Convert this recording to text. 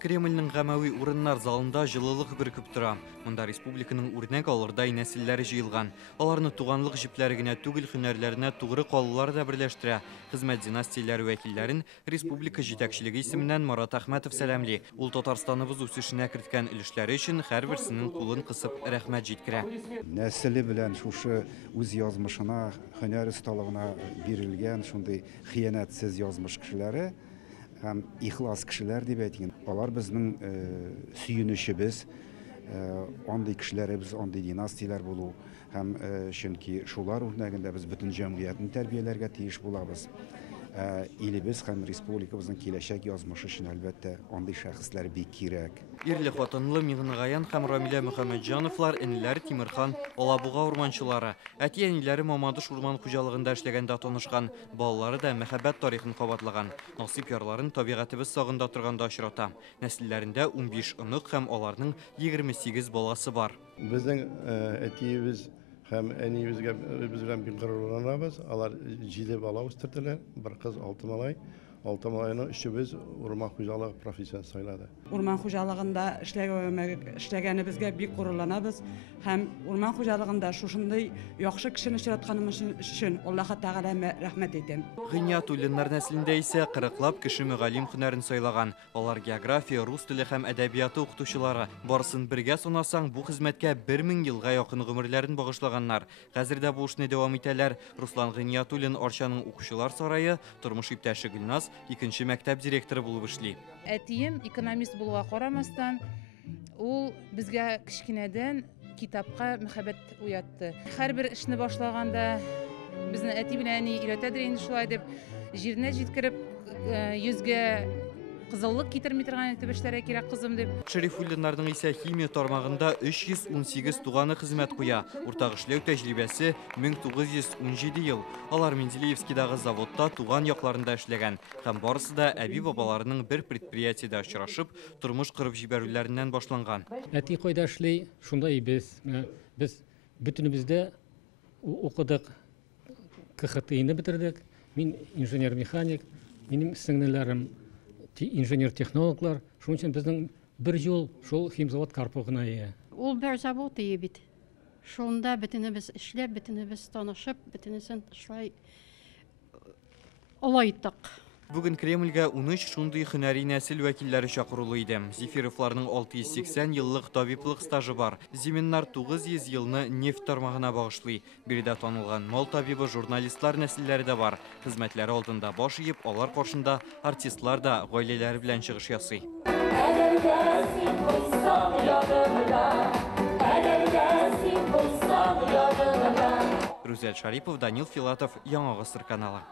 Кремльнең гамәви урыннар залында җылылык бөркеп тора. Монда республиканың үрнәк алырдай нәселләре җыелган. Аларны туганлык җипләре генә түгел, һөнәрләренә тугры калулар да берләштерә. Хезмәт династияләре вәкилләрен республика җитәкчелеге исеменнән Марат Әхмәтов сәламли. Ул Татарстаныбыз үсешенә керткән өлешләре өчен һәрберсенең кулын кысып рәхмәт җиткерә. Нәселе белән шушы үз язмышына, һөнәр осталыгына бирелгән шундый хыянәтсез язмыш кешеләре һәм ихлас кешеләр дип әйтгән. Алар безнең сөенечебез, андый кешеләребез, андый династияләр булу һәм чөнки шулар үрнәгендә без бөтен җәмгыятьне тәрбияләргә тиеш булабыз. Илебез һәм республикабызның киләчәк язмышы өчен әлбәттә андый шәхесләр бик кирәк. Ирле хатынлы Миңнегаян һәм Рамилә Мөхәммәтҗановлар энеләре Тимерхан, Алабуга урманчылары. Әти-әниләре Мамадыш урман хуҗалыгында эшләгәндә танышкан, балалары да мәхәббәт тарихын кабатлаган. Насыйп ярларын табигатыбыз сагында торганда очрата. Нәселләрендә 15 онык һәм аларның 28 баласы бар. Безнең әтиебез һәм әниебезгә без белән бик горурланабыз. Алар 7 бала үстерделәр, бер кыз 6 малай. 6 малайның өчебез урман хуҗалыгы профессиясын сайлады. Урман хуҗалыгында эшләгәнебезгә бик горурланабыз һәм урман хуҗалыгында шушындай яхшы кешене очратканыбыз өчен Аллаһка Тәгаләгә рәхмәт әйтәм. Гыйниятуллиннар нәселендә исә 40лап кеше мөгаллим һөнәрен сайлаган. Алар география, рус теле һәм әдәбияты укытучылары. Барысын бергә санасаң, бу хезмәткә 1000 елга якын гомерләрен багышлаганнар. Хәзердә бу эшне дәвам итәләр. Руслан Гыйниятуллин Арчаның укучылар сарае, тормыш иптәше Гөлназ икенче мәктәп директоры булып эшли. Әтием экономист булуга карамастан, ул безгә кичкенәдән китапка мәхәббәт уятты. Һәрбер эшне башлаганда безне әти белән әни өйрәтәдер инде шулай дип, җиренә җиткереп, йөзгә кызыллык китерми торган итеп эшләргә кирәк кызым дип. Шәрифуллиннарның исә химия тармагында 318 туганы хезмәт куя. Уртак эшләү тәҗрибәсе 1917 ел. Алар Менделеевскидагы заводта туган якларында эшләгән һәм барысы да әби-бабаларының бер предприятиедә очрашып, тормыш кырып җибәрүләреннән башланган. Әти кайда эшли, шунда без бөтенебездә укыдык, КХТИны бетердек. Мин инженер-механик, минем сеңнеләрем инженер-технологлар, шуның өчен безнең бер ел шул химзавод Карповына ия. Ул бер завод ия бит. Шунда бөтенебез эшләп, бөтенебез танышып, бөтенесен эшләй алайттык. Бүген Кремльгә 13 шундый һөнәри нәсел вәкилләре чакырылу иде. Зефировларның 680 еллык табиблык стажы бар. Зименнар 900 елны нефть тармагына багышлый. Биредә танылган мал табибы журналистлар нәселләре дә бар. Хезмәтләре алдында баш иеп, алар каршында артистлар да гаиләләре белән чыгыш ясый. Рүзәл Шарипов, Данил Филатов, Яңа Гасыр каналы.